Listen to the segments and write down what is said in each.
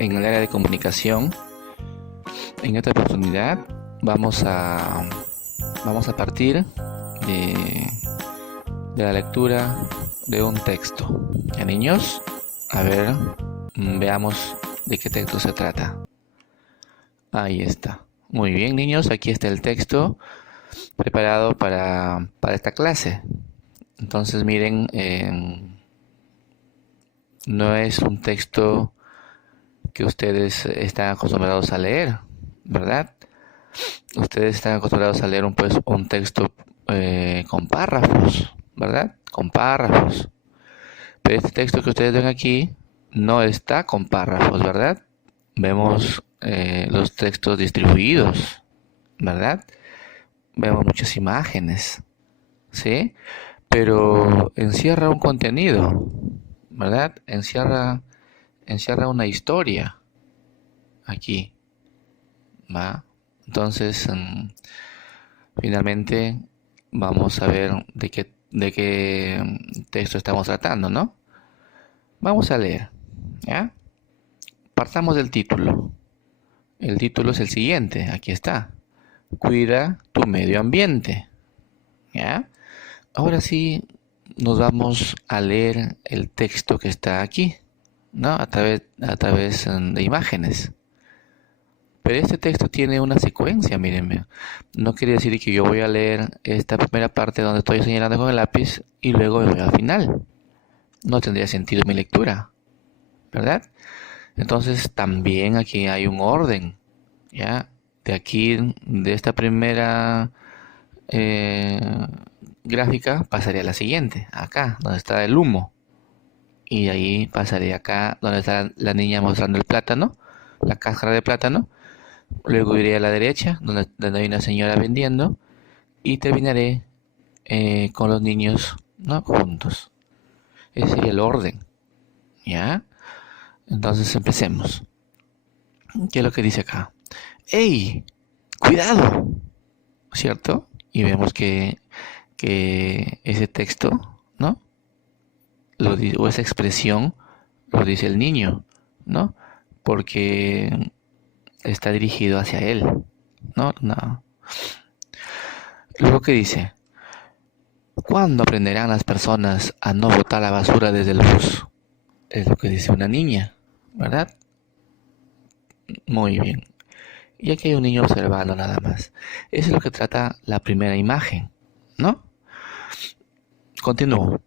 en el área de comunicación. En esta oportunidad vamos a partir de la lectura de un texto. ¿Ya, niños? A ver, veamos de qué texto se trata. Ahí está. Muy bien, niños, aquí está el texto preparado para esta clase. Entonces, miren, no es un texto que ustedes están acostumbrados a leer, ¿verdad? Ustedes están acostumbrados a leer un texto con párrafos, ¿verdad? Con párrafos. Pero este texto que ustedes ven aquí no está con párrafos, ¿verdad? Vemos los textos distribuidos, ¿verdad? Vemos muchas imágenes, ¿sí? Pero encierra un contenido, ¿verdad? Encierra una historia aquí, ¿va? Entonces, finalmente vamos a ver de qué texto estamos tratando, ¿no? Vamos a leer, ¿ya? Partamos del título. El título es el siguiente, aquí está. Cuida tu medio ambiente, ¿ya? Ahora sí nos vamos a leer el texto que está aquí, ¿no? A través de imágenes. Pero este texto tiene una secuencia, mírenme. No quiere decir que yo voy a leer esta primera parte donde estoy señalando con el lápiz y luego me voy al final. No tendría sentido mi lectura, ¿verdad? Entonces también aquí hay un orden, ¿ya? De aquí, de esta primera gráfica, pasaría a la siguiente, acá, donde está el humo. Y de ahí pasaré acá, donde está la niña mostrando el plátano, la cáscara de plátano. Luego iré a la derecha, donde hay una señora vendiendo. Y terminaré con los niños, ¿no? Juntos. Ese sería el orden, ¿ya? Entonces empecemos. ¿Qué es lo que dice acá? ¡Ey! ¡Cuidado! ¿Cierto? Y vemos que ese texto, ¿no? O esa expresión lo dice el niño, ¿no? Porque está dirigido hacia él, ¿no? No. Luego que dice, ¿cuándo aprenderán las personas a no botar la basura desde el bus? Es lo que dice una niña, ¿verdad? Muy bien. Y aquí hay un niño observando nada más. Eso es lo que trata la primera imagen, ¿no? Continúo.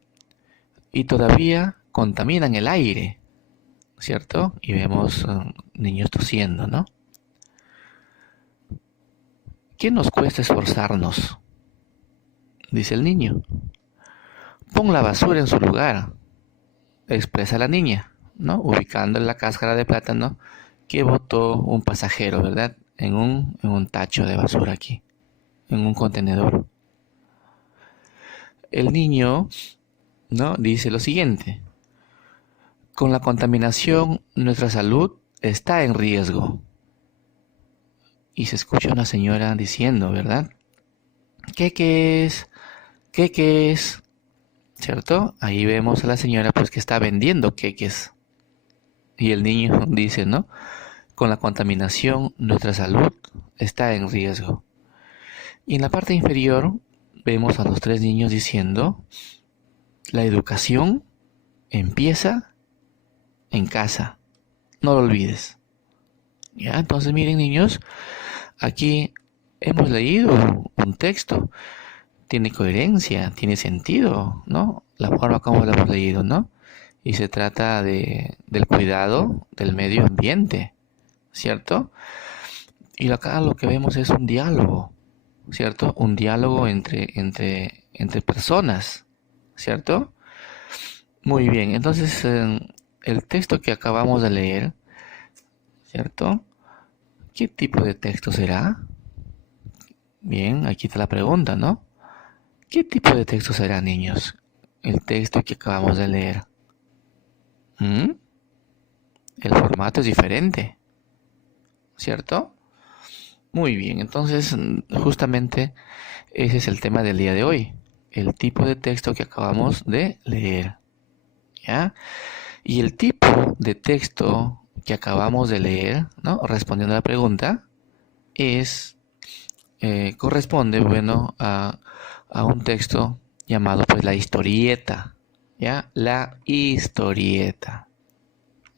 Y todavía contaminan el aire, ¿cierto? Y vemos niños tosiendo, ¿no? ¿Qué nos cuesta esforzarnos? Dice el niño. Pon la basura en su lugar, expresa la niña, ¿no? Ubicando en la cáscara de plátano que botó un pasajero, ¿verdad? En un tacho de basura aquí, en un contenedor. El niño, ¿no? Dice lo siguiente. Con la contaminación, nuestra salud está en riesgo. Y se escucha una señora diciendo, ¿verdad? ¿Qué es? ¿Qué es? ¿Cierto? Ahí vemos a la señora pues que está vendiendo queques. Y el niño dice, ¿no? Con la contaminación, nuestra salud está en riesgo. Y en la parte inferior vemos a los tres niños diciendo, la educación empieza en casa. No lo olvides. ¿Ya? Entonces miren, niños, aquí hemos leído un texto. Tiene coherencia, tiene sentido, ¿no? La forma como lo hemos leído, ¿no? Y se trata del cuidado del medio ambiente, ¿cierto? Y acá lo que vemos es un diálogo, ¿cierto? Un diálogo entre personas, ¿cierto? Muy bien, entonces el texto que acabamos de leer, ¿cierto? ¿Qué tipo de texto será? Bien, aquí está la pregunta, ¿no? ¿Qué tipo de texto será, niños? El texto que acabamos de leer. ¿Mm? El formato es diferente, ¿cierto? Muy bien, entonces justamente ese es el tema del día de hoy. El tipo de texto que acabamos de leer, ¿ya? Y el tipo de texto que acabamos de leer, ¿no? Respondiendo a la pregunta, corresponde, bueno, a un texto llamado, pues, la historieta, ¿ya? La historieta,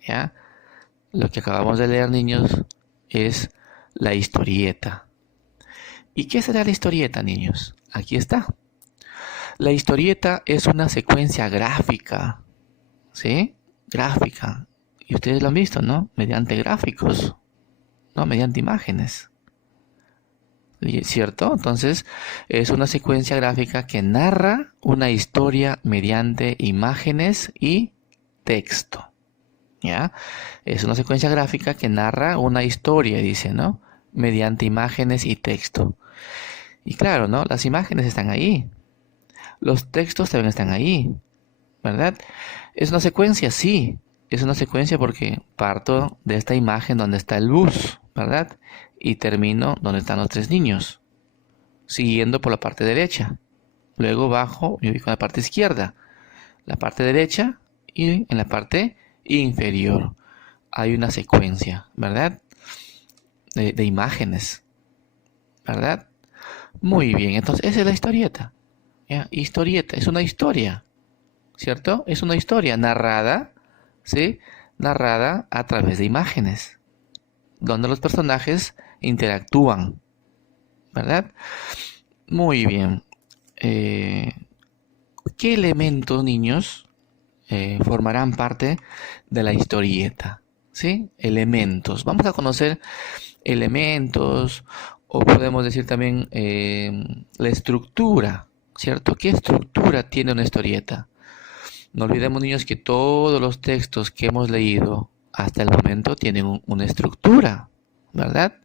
¿ya? Lo que acabamos de leer, niños, es la historieta. ¿Y qué será la historieta, niños? Aquí está. La historieta es una secuencia gráfica, ¿sí? Gráfica. Y ustedes lo han visto, ¿no? Mediante gráficos, ¿no? Mediante imágenes. ¿Cierto? Entonces, es una secuencia gráfica que narra una historia mediante imágenes y texto. ¿Ya? Es una secuencia gráfica que narra una historia, dice, ¿no? Mediante imágenes y texto. Y claro, ¿no? Las imágenes están ahí. Los textos también están ahí, ¿verdad? ¿Es una secuencia? Sí. Es una secuencia porque parto de esta imagen donde está el bus, ¿verdad? Y termino donde están los tres niños, siguiendo por la parte derecha. Luego bajo y ubico en la parte izquierda, la parte derecha y en la parte inferior. Hay una secuencia, ¿verdad? De imágenes, ¿verdad? Muy bien, entonces esa es la historieta. ¿Ya? Historieta, es una historia, ¿cierto? Es una historia narrada, ¿sí? Narrada a través de imágenes, donde los personajes interactúan, ¿verdad? Muy bien. ¿Qué elementos, niños, formarán parte de la historieta? ¿Sí? Elementos. Vamos a conocer elementos, o podemos decir también la estructura, ¿cierto? ¿Qué estructura tiene una historieta? No olvidemos, niños, que todos los textos que hemos leído hasta el momento tienen una estructura, ¿verdad?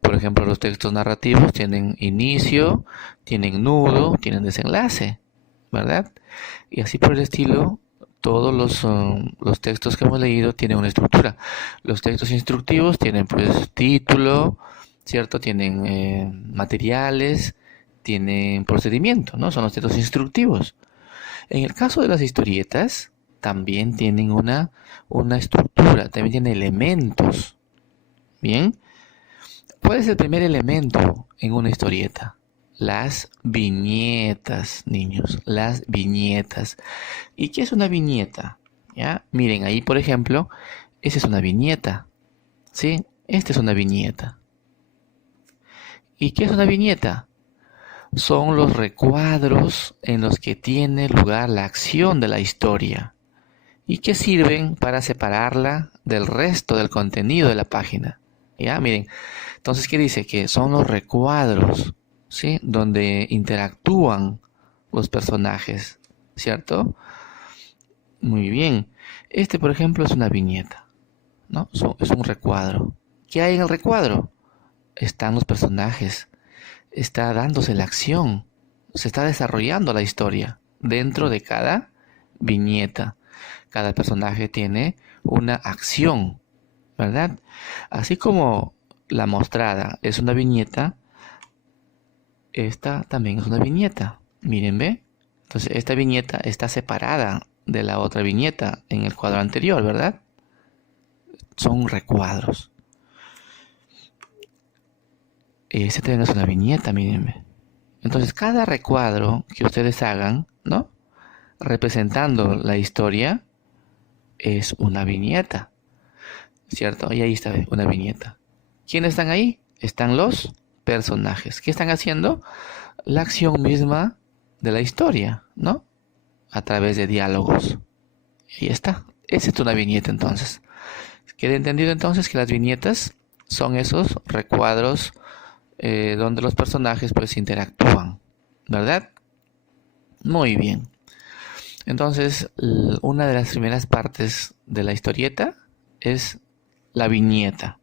Por ejemplo, los textos narrativos tienen inicio, tienen nudo, tienen desenlace, ¿verdad? Y así por el estilo, todos los textos que hemos leído tienen una estructura. Los textos instructivos tienen, pues, título, ¿cierto? Tienen materiales, tienen procedimiento, ¿no? Son los textos instructivos. En el caso de las historietas, también tienen una estructura, también tienen elementos. Bien, ¿cuál es el primer elemento en una historieta? Las viñetas, niños, las viñetas. ¿Y qué es una viñeta? ¿Ya? Miren, ahí por ejemplo, esa es una viñeta, ¿sí? Esta es una viñeta. ¿Y qué es una viñeta? Son los recuadros en los que tiene lugar la acción de la historia y que sirven para separarla del resto del contenido de la página. ¿Ya? Miren, entonces, ¿qué dice? Que son los recuadros, ¿sí? Donde interactúan los personajes, ¿cierto? Muy bien. Este, por ejemplo, es una viñeta, ¿no? Es un recuadro. ¿Qué hay en el recuadro? Están los personajes, está dándose la acción, se está desarrollando la historia dentro de cada viñeta. Cada personaje tiene una acción, ¿verdad? Así como la mostrada es una viñeta, esta también es una viñeta. Miren, ¿ve? Entonces esta viñeta está separada de la otra viñeta en el cuadro anterior, ¿verdad? Son recuadros. Este también es una viñeta, mírenme. Entonces cada recuadro que ustedes hagan, ¿no? Representando la historia, es una viñeta, ¿cierto? Y ahí está una viñeta. ¿Quiénes están ahí? Están los personajes. ¿Qué están haciendo? La acción misma de la historia, ¿no? A través de diálogos. Y ahí está. Esa es una viñeta entonces. ¿Queda entendido entonces que las viñetas son esos recuadros donde los personajes pues interactúan, ¿verdad? Muy bien. Entonces, una de las primeras partes de la historieta es la viñeta.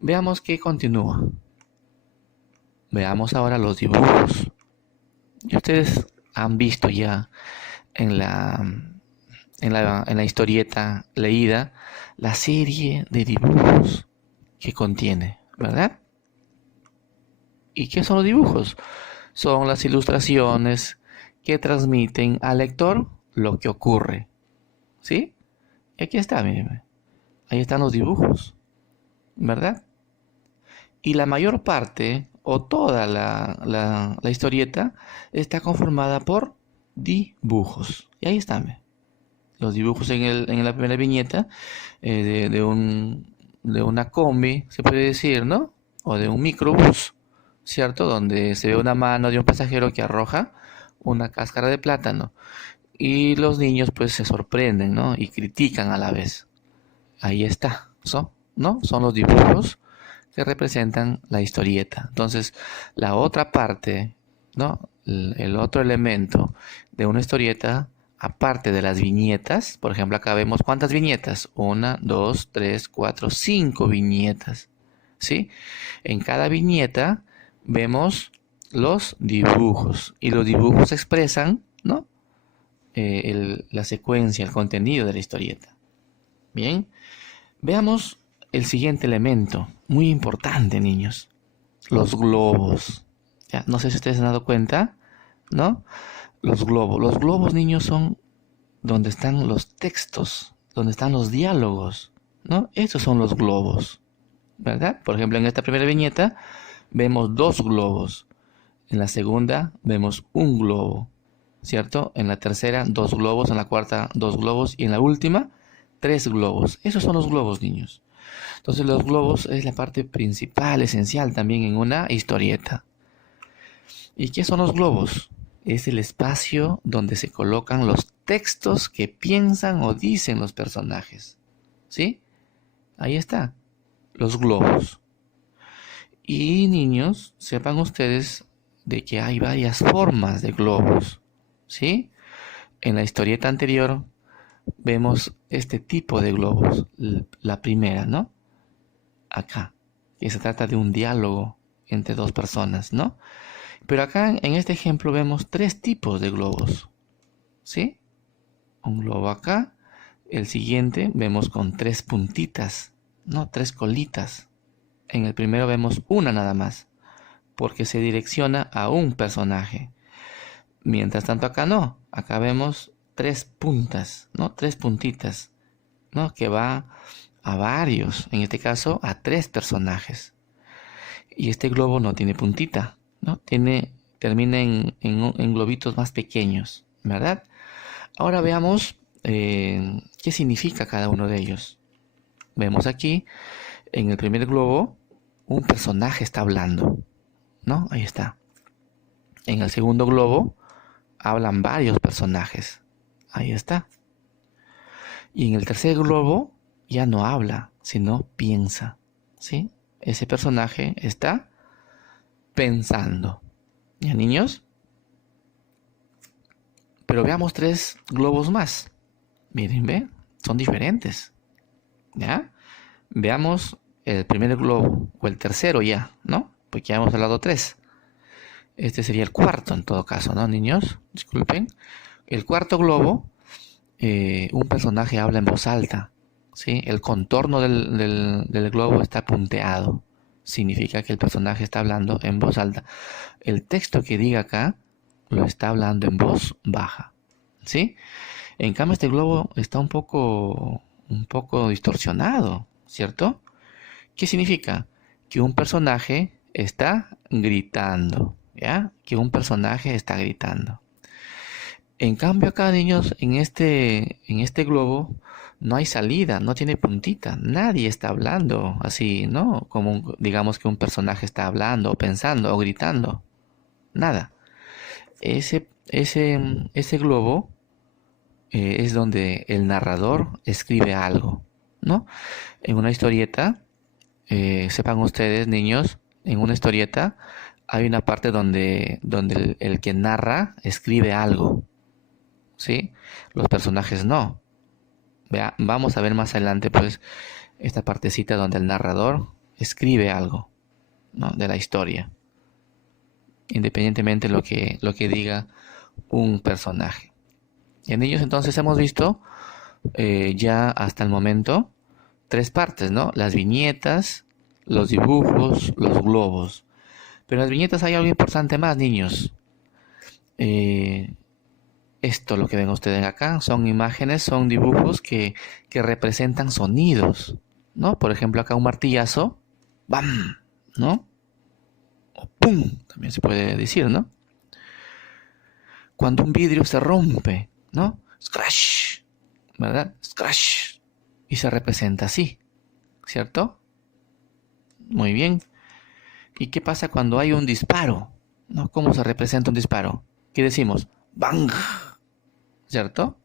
Veamos qué continúa. Veamos ahora los dibujos. Y ustedes han visto ya en la historieta leída la serie de dibujos que contiene, ¿verdad? ¿Y qué son los dibujos? Son las ilustraciones que transmiten al lector lo que ocurre, ¿sí? Y aquí está, miren. ahí están los dibujos, ¿verdad? Y la mayor parte o toda la historieta está conformada por dibujos. Y ahí están, ¿ve? Los dibujos en la primera viñeta de una combi, se puede decir, ¿no? O de un microbús, ¿cierto? Donde se ve una mano de un pasajero que arroja una cáscara de plátano. Y los niños pues se sorprenden, ¿no? Y critican a la vez. Ahí está, ¿no? Son los dibujos que representan la historieta. Entonces, la otra parte, ¿no? El otro elemento de una historieta, aparte de las viñetas, por ejemplo, acá vemos cuántas viñetas, 1, 2, 3, 4, 5 viñetas, ¿sí? En cada viñeta vemos los dibujos y los dibujos expresan, ¿no? La secuencia, el contenido de la historieta. Bien, veamos el siguiente elemento, muy importante, niños, los globos. Ya, no sé si ustedes se han dado cuenta, ¿no? Los globos. Los globos, niños, son donde están los textos, donde están los diálogos, ¿no? Estos son los globos, ¿verdad? Por ejemplo, en esta primera viñeta vemos 2 globos. En la segunda vemos un globo, ¿cierto? En la tercera 2 globos, en la cuarta 2 globos y en la última 3 globos. Esos son los globos, niños. Entonces los globos es la parte principal, esencial también en una historieta. ¿Y qué son los globos? Es el espacio donde se colocan los textos que piensan o dicen los personajes. ¿Sí? Ahí está, los globos. Y niños, sepan ustedes de que hay varias formas de globos. ¿Sí? En la historieta anterior vemos este tipo de globos. La primera, ¿no? Acá, que se trata de un diálogo entre 2 personas, ¿no? Pero acá en este ejemplo vemos 3 tipos de globos, ¿sí? Un globo acá, el siguiente vemos con 3 puntitas, ¿no? 3 colitas. En el primero vemos una nada más, porque se direcciona a un personaje. Mientras tanto acá no, acá vemos 3 puntas, ¿no? 3 puntitas, ¿no? Que va a varios, en este caso a 3 personajes. Y este globo no tiene puntita, ¿no? Termina en globitos más pequeños, ¿verdad? Ahora veamos qué significa cada uno de ellos. Vemos aquí, en el primer globo, un personaje está hablando, ¿no? Ahí está. En el segundo globo, hablan varios personajes. Ahí está. Y en el tercer globo, ya no habla, sino piensa, ¿sí? Ese personaje está pensando. ¿Ya, niños? Pero veamos 3 globos más. Miren, ¿ve? Son diferentes. ¿Ya? Veamos el primer globo, o el tercero ya, ¿no? Porque ya hemos hablado 3. Este sería el cuarto en todo caso, ¿no, niños? Disculpen. El cuarto globo, un personaje habla en voz alta, ¿sí? El contorno del globo está punteado. Significa que el personaje está hablando en voz alta. El texto que diga acá lo está hablando en voz baja, ¿sí? En cambio este globo está un poco distorsionado, ¿cierto? ¿Qué significa? Que un personaje está gritando, ¿ya? Que un personaje está gritando. En cambio acá, niños, en este globo no hay salida, no tiene puntita, nadie está hablando así, ¿no? Como digamos que un personaje está hablando, o pensando, o gritando, nada. Ese globo es donde el narrador escribe algo, ¿no? En una historieta, sepan ustedes, niños, en una historieta hay una parte donde el que narra escribe algo, ¿sí? Los personajes no. Vamos a ver más adelante, pues, esta partecita donde el narrador escribe algo, ¿no? De la historia, independientemente de lo que diga un personaje. Y en ellos entonces hemos visto ya hasta el momento 3 partes, ¿no? Las viñetas, los dibujos, los globos. Pero en las viñetas hay algo importante más, niños. Esto, lo que ven ustedes acá, son imágenes, son dibujos que representan sonidos, ¿no? Por ejemplo, acá un martillazo, ¡bam! ¿No? O ¡pum! También se puede decir, ¿no? Cuando un vidrio se rompe, ¿no? ¡Scratch! ¿Verdad? ¡Scratch! Y se representa así, ¿cierto? Muy bien. ¿Y qué pasa cuando hay un disparo? ¿No? ¿Cómo se representa un disparo? ¿Qué decimos? ¡Bang! ¿Cierto?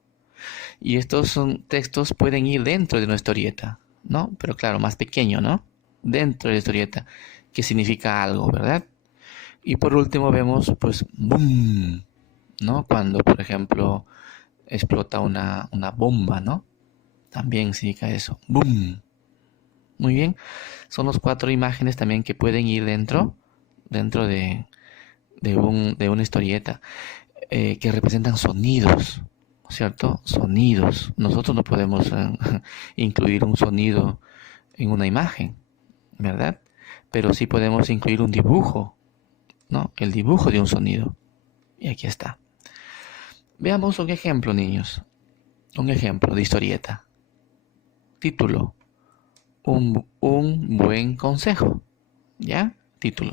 Y estos son textos pueden ir dentro de una historieta, ¿no? Pero claro, más pequeño, ¿no? Dentro de la historieta, que significa algo, ¿verdad? Y por último vemos, pues, boom, ¿no? Cuando, por ejemplo, explota una bomba, ¿no? También significa eso, boom. Muy bien, son las 4 imágenes también que pueden ir dentro de una historieta, que representan sonidos, ¿cierto? Sonidos. Nosotros no podemos incluir un sonido en una imagen, ¿verdad? Pero sí podemos incluir un dibujo, ¿no? El dibujo de un sonido. Y aquí está. Veamos un ejemplo, niños. Un ejemplo de historieta. Título. Un buen consejo. ¿Ya? Título.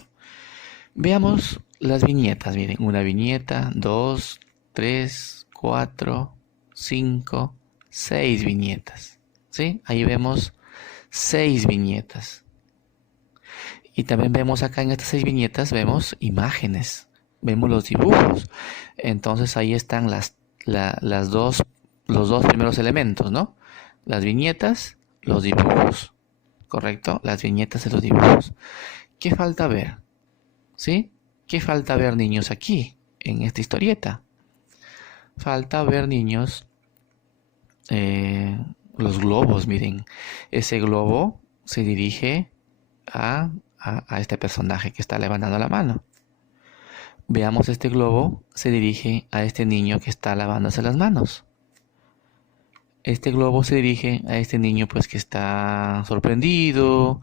Veamos las viñetas. Miren, una viñeta, 2, 3, 4, 5, 6 viñetas. ¿Sí? Ahí vemos 6 viñetas. Y también vemos acá en estas 6 viñetas, vemos imágenes, vemos los dibujos. Entonces ahí están los dos primeros elementos, ¿no? Las viñetas, los dibujos. ¿Correcto? Las viñetas y los dibujos. ¿Qué falta ver? ¿Sí? ¿Qué falta ver, niños, aquí, en esta historieta? Falta ver, niños, los globos, miren. Ese globo se dirige a este personaje que está levantando la mano. Veamos, este globo se dirige a este niño que está lavándose las manos. Este globo se dirige a este niño pues que está sorprendido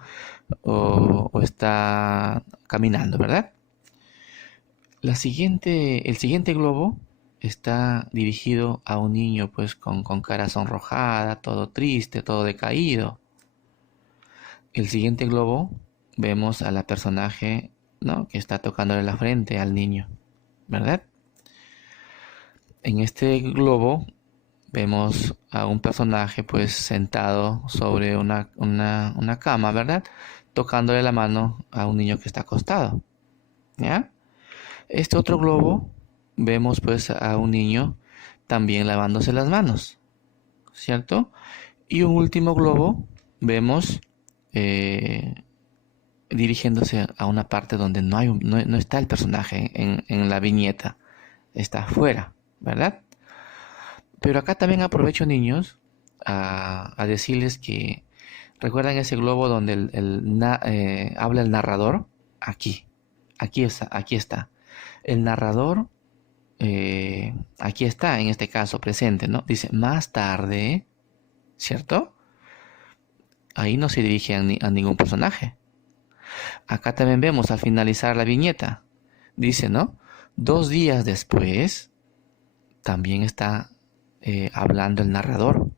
o está caminando, ¿verdad? El siguiente globo está dirigido a un niño pues con cara sonrojada, todo triste, todo decaído. El siguiente globo vemos a la personaje, ¿no?, que está tocándole la frente al niño, ¿verdad? En este globo vemos a un personaje pues sentado sobre una cama, ¿verdad? Tocándole la mano a un niño que está acostado, ¿ya? Este otro globo vemos pues a un niño también lavándose las manos, ¿cierto? Y un último globo vemos dirigiéndose a una parte donde no está el personaje en la viñeta, está afuera, ¿verdad? Pero acá también aprovecho, niños, a decirles que recuerdan ese globo donde habla el narrador. Aquí está. El narrador, aquí está, en este caso presente, ¿no? Dice más tarde, ¿cierto? Ahí no se dirige a ningún personaje. Acá también vemos al finalizar la viñeta, dice, ¿no? 2 días después, también está hablando el narrador,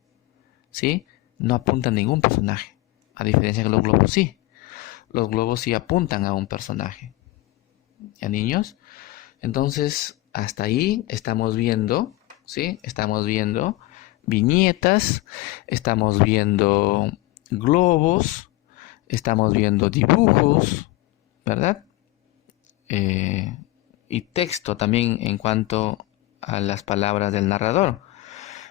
¿sí? No apunta a ningún personaje, a diferencia de los globos sí. Los globos sí apuntan a un personaje. ¿Ya, niños? Entonces, hasta ahí estamos viendo, ¿sí? Estamos viendo viñetas, estamos viendo globos, estamos viendo dibujos, ¿verdad? Y texto también en cuanto a las palabras del narrador.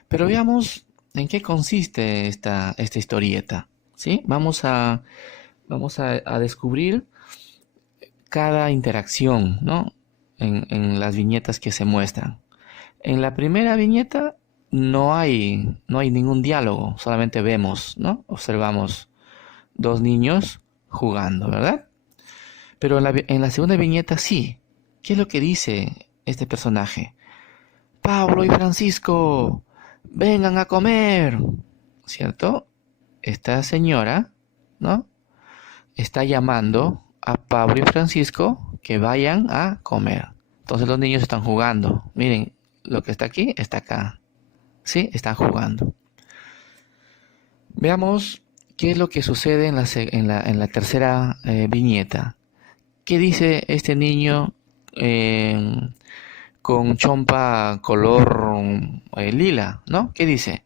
Pero veamos en qué consiste esta historieta, ¿sí? Vamos a descubrir cada interacción, ¿no? En las viñetas que se muestran. En la primera viñeta no hay ningún diálogo, solamente vemos, ¿no? Observamos 2 niños jugando, ¿verdad? Pero en la segunda viñeta sí. ¿Qué es lo que dice este personaje? Pablo y Francisco, vengan a comer, ¿cierto? Esta señora, ¿no?, está llamando a Pablo y Francisco que vayan a comer. Entonces los niños están jugando. Miren, lo que está aquí está acá. ¿Sí? Están jugando. Veamos qué es lo que sucede en la tercera viñeta. ¿Qué dice este niño con chompa color lila, ¿no? ¿Qué dice?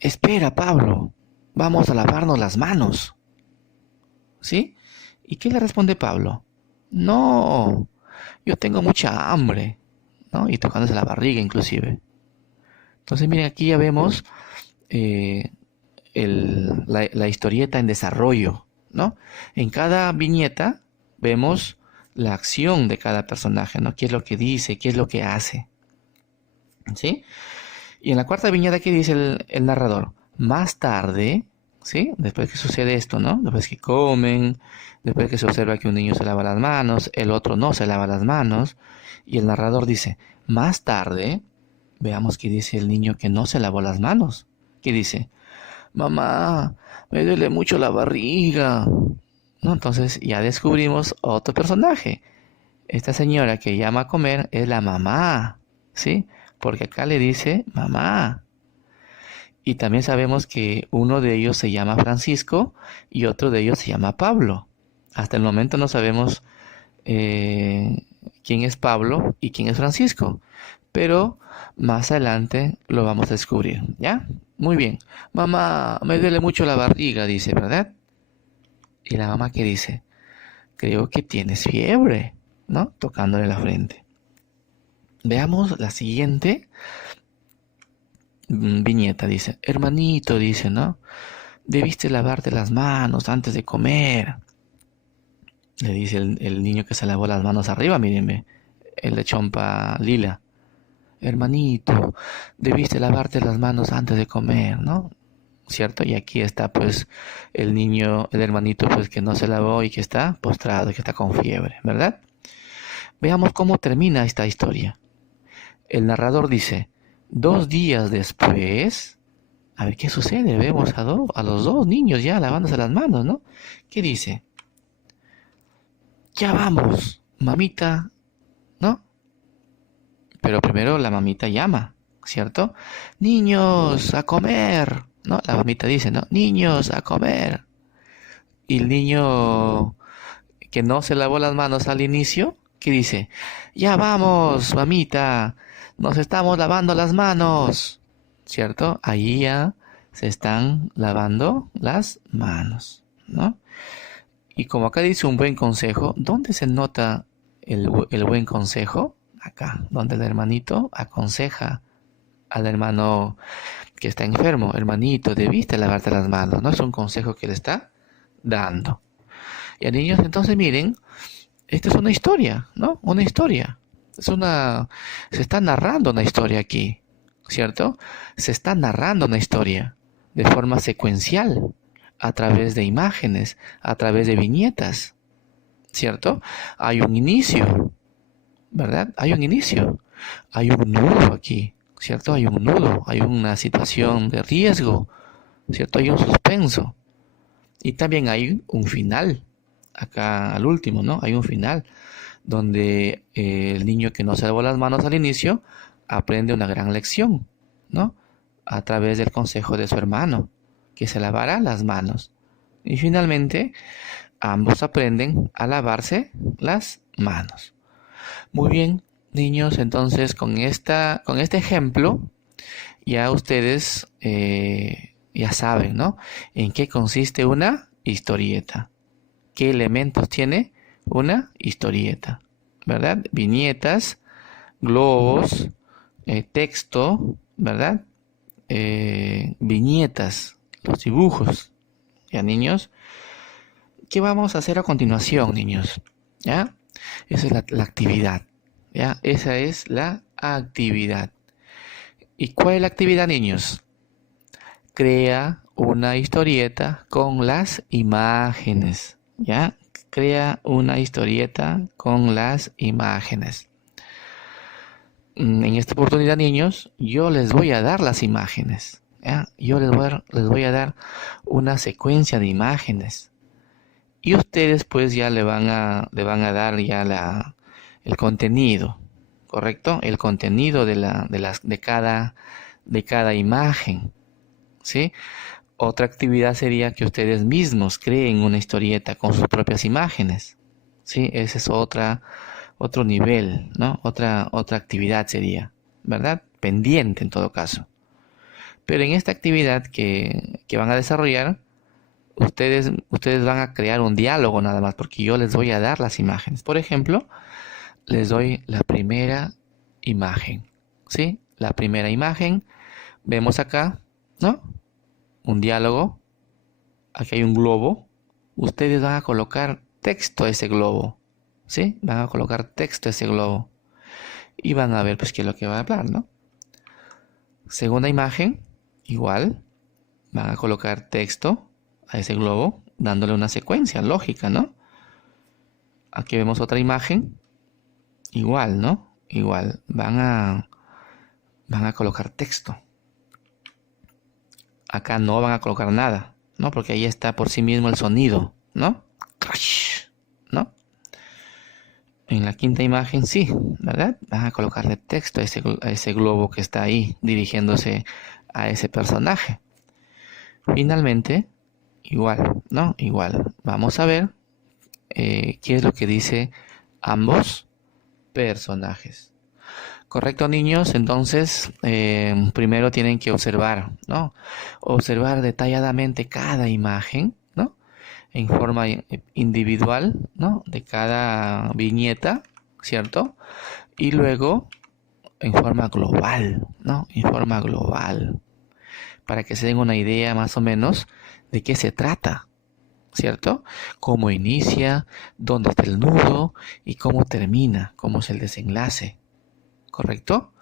Espera, Pablo, vamos a lavarnos las manos. ¿Sí? ¿Y qué le responde Pablo? No, yo tengo mucha hambre, ¿no? Y tocándose la barriga inclusive. Entonces, miren, aquí ya vemos eh, la historieta en desarrollo, ¿no? En cada viñeta vemos la acción de cada personaje, ¿no? ¿Qué es lo que dice? ¿Qué es lo que hace? ¿Sí? Y en la cuarta viñeta, ¿qué dice el narrador? Más tarde, ¿sí? Después que sucede esto, ¿no? Después que comen, después que se observa que un niño se lava las manos, el otro no se lava las manos, y el narrador dice, más tarde, veamos qué dice el niño que no se lavó las manos. ¿Qué dice? Mamá, me duele mucho la barriga. ¿No? Entonces ya descubrimos otro personaje. Esta señora que llama a comer es la mamá, ¿sí? Porque acá le dice mamá. Y también sabemos que uno de ellos se llama Francisco y otro de ellos se llama Pablo. Hasta el momento no sabemos quién es Pablo y quién es Francisco. Pero más adelante lo vamos a descubrir, ¿ya? Muy bien. Mamá, me duele mucho la barriga, dice, ¿verdad? Y la mamá, ¿qué dice? Creo que tienes fiebre, ¿no? Tocándole la frente. Veamos la siguiente viñeta, dice. Hermanito, dice, ¿no? Debiste lavarte las manos antes de comer. Le dice el niño que se lavó las manos arriba, mírenme. El de chompa lila. Hermanito, debiste lavarte las manos antes de comer, ¿no? ¿Cierto? Y aquí está pues el niño, el hermanito pues que no se lavó y que está postrado, que está con fiebre, ¿verdad? Veamos cómo termina esta historia. El narrador dice, 2 días después, a ver qué sucede, vemos a los dos niños ya lavándose las manos, ¿no? ¿Qué dice? Ya vamos, mamita, ¿no? Pero primero la mamita llama, ¿cierto? Niños, a comer, ¿no? La mamita dice, ¿no? Niños, a comer. Y el niño que no se lavó las manos al inicio, ¿qué dice? Ya vamos, mamita, nos estamos lavando las manos, ¿cierto? Ahí ya se están lavando las manos, ¿no? Y como acá dice un buen consejo, ¿dónde se nota el buen consejo? Acá, donde el hermanito aconseja al hermano que está enfermo. Hermanito, debiste lavarte las manos, ¿no? Es un consejo que le está dando. Y a niños, entonces miren, esta es una historia, ¿no? Una historia. Se está narrando una historia aquí, ¿cierto? Se está narrando una historia de forma secuencial, a través de imágenes, a través de viñetas, ¿cierto? Hay un inicio, ¿verdad? Hay un inicio, hay un nudo aquí, ¿cierto? Hay un nudo, hay una situación de riesgo, ¿cierto? Hay un suspenso y también hay un final, acá al último, ¿no? Hay un final donde el niño que no se lavó las manos al inicio aprende una gran lección, ¿no? A través del consejo de su hermano, que se lavará las manos. Y finalmente, ambos aprenden a lavarse las manos. Muy bien, niños, entonces con este ejemplo, ya ustedes ya saben, ¿no? En qué consiste una historieta. ¿Qué elementos tiene una historieta? ¿Verdad? Viñetas, globos, texto, ¿verdad? Viñetas, los dibujos. ¿Ya, niños? ¿Qué vamos a hacer a continuación, niños? ¿Ya? Esa es la actividad. ¿Ya? Esa es la actividad. ¿Y cuál es la actividad, niños? Crea una historieta con las imágenes. ¿Ya? Crea una historieta con las imágenes. En esta oportunidad, niños, yo les voy a dar las imágenes. ¿Ya? Yo les voy a dar una secuencia de imágenes. Y ustedes pues ya le van a dar ya el contenido ¿correcto? El contenido de cada imagen, ¿sí? Otra actividad sería que ustedes mismos creen una historieta con sus propias imágenes, ¿sí? Ese es otro nivel, ¿no? Otra actividad sería, ¿verdad? Pendiente en todo caso. Pero en esta actividad que van a desarrollar, ustedes van a crear un diálogo nada más, porque yo les voy a dar las imágenes. Por ejemplo, les doy la primera imagen, ¿sí? La primera imagen, vemos acá, ¿no? Un diálogo, aquí hay un globo, ustedes van a colocar texto a ese globo, ¿sí? Van a colocar texto a ese globo y van a ver pues qué es lo que va a hablar, ¿no? Segunda imagen, igual, van a colocar texto a ese globo, dándole una secuencia lógica, ¿no? Aquí vemos otra imagen, igual, ¿no? Igual, van a colocar texto. Acá no van a colocar nada, ¿no? Porque ahí está por sí mismo el sonido, ¿no? Crash, ¿no? En la quinta imagen sí, ¿verdad? Van a colocarle texto a ese globo que está ahí dirigiéndose a ese personaje. Finalmente, igual, ¿no? Igual. Vamos a ver qué es lo que dice ambos personajes. Correcto, niños. Entonces, primero tienen que observar, ¿no? Observar detalladamente cada imagen, ¿no? En forma individual, ¿no? De cada viñeta, ¿cierto? Y luego en forma global, ¿no? En forma global, para que se den una idea más o menos de qué se trata, ¿cierto? Cómo inicia, dónde está el nudo y cómo termina, cómo es el desenlace, ¿correcto?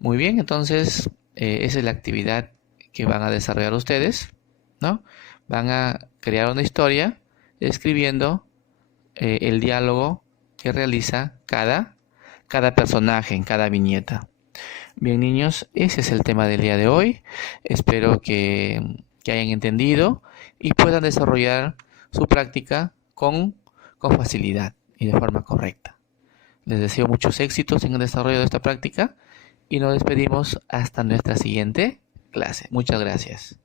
Muy bien, entonces esa es la actividad que van a desarrollar ustedes, ¿no? Van a crear una historia escribiendo el diálogo que realiza cada personaje en cada viñeta. Bien, niños, ese es el tema del día de hoy. Espero que hayan entendido y puedan desarrollar su práctica con facilidad y de forma correcta. Les deseo muchos éxitos en el desarrollo de esta práctica y nos despedimos hasta nuestra siguiente clase. Muchas gracias.